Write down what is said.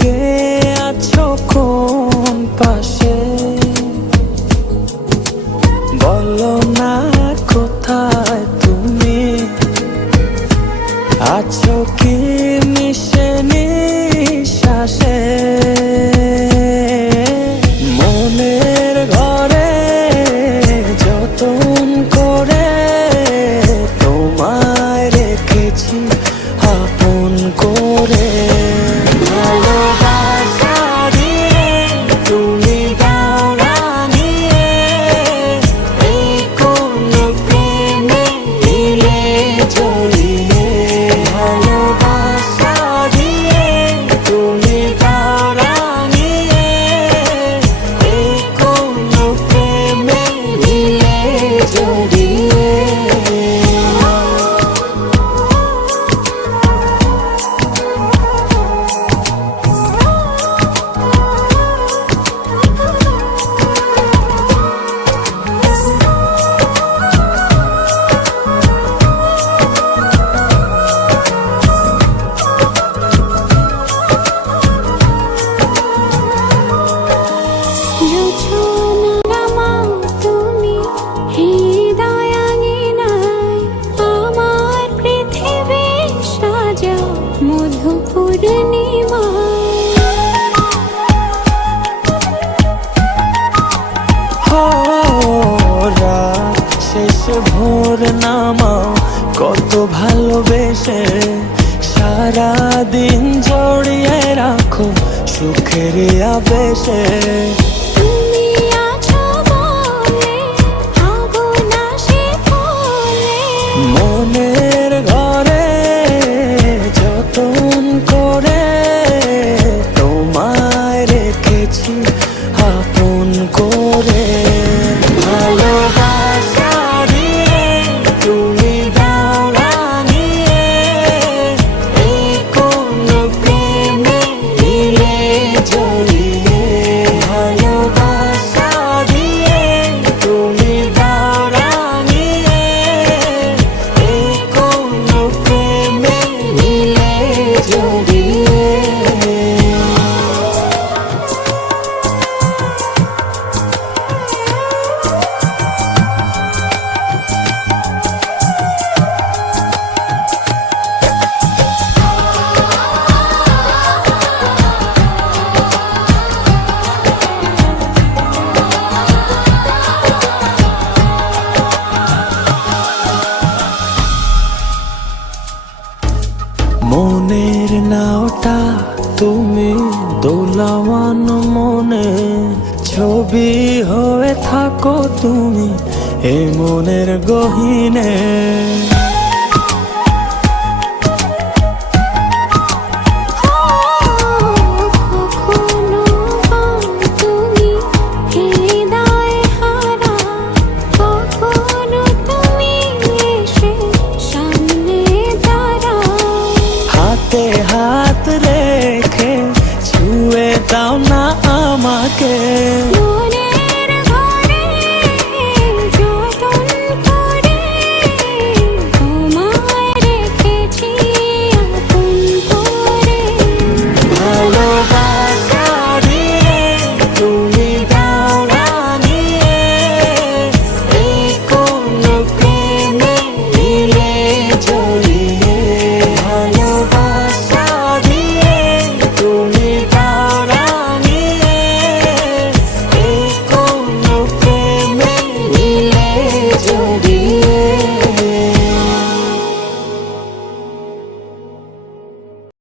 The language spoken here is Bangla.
কে আছো কোন পাশে, বলো না কোথায় তুমি আছো কি মিশে নিঃশ্বাসে। মনের ঘরে যতন করে তোমায় রেখেছি আপন করে। ভালোবাসা দিয়ে তুমি দাও রাঙিয়ে, এই কোন প্রেমে দিলে জড়িয়ে। ভালোবাসা দিয়ে তুমি দাও রাঙিয়ে, এই কোন প্রেমে দিলে জড়িয়ে। শেষে ভোর নামাও কত ভালোবেসে, সারাদিন জড়িয়ে রাখো সুখের আবেশে। মনের ঘরে যতন করে তোমায় রেখেছি আপন করে। ভালোবাসা দিয়ে তুমি দাও রাঙিয়ে, এই কোন প্রেমে দিলে জড়িয়ে। ভালোবাসা দিয়ে তুমি দাও রাঙিয়ে, এই কোন প্রেমে দিলে জড়িয়ে। মনের নাওটা তুমি দোলাওয়ান মনে, ছবি হয়ে থাকো তুমি এ মনের গহীনে। হাত রেখে ছুঁয়ে দাও না আমাকে।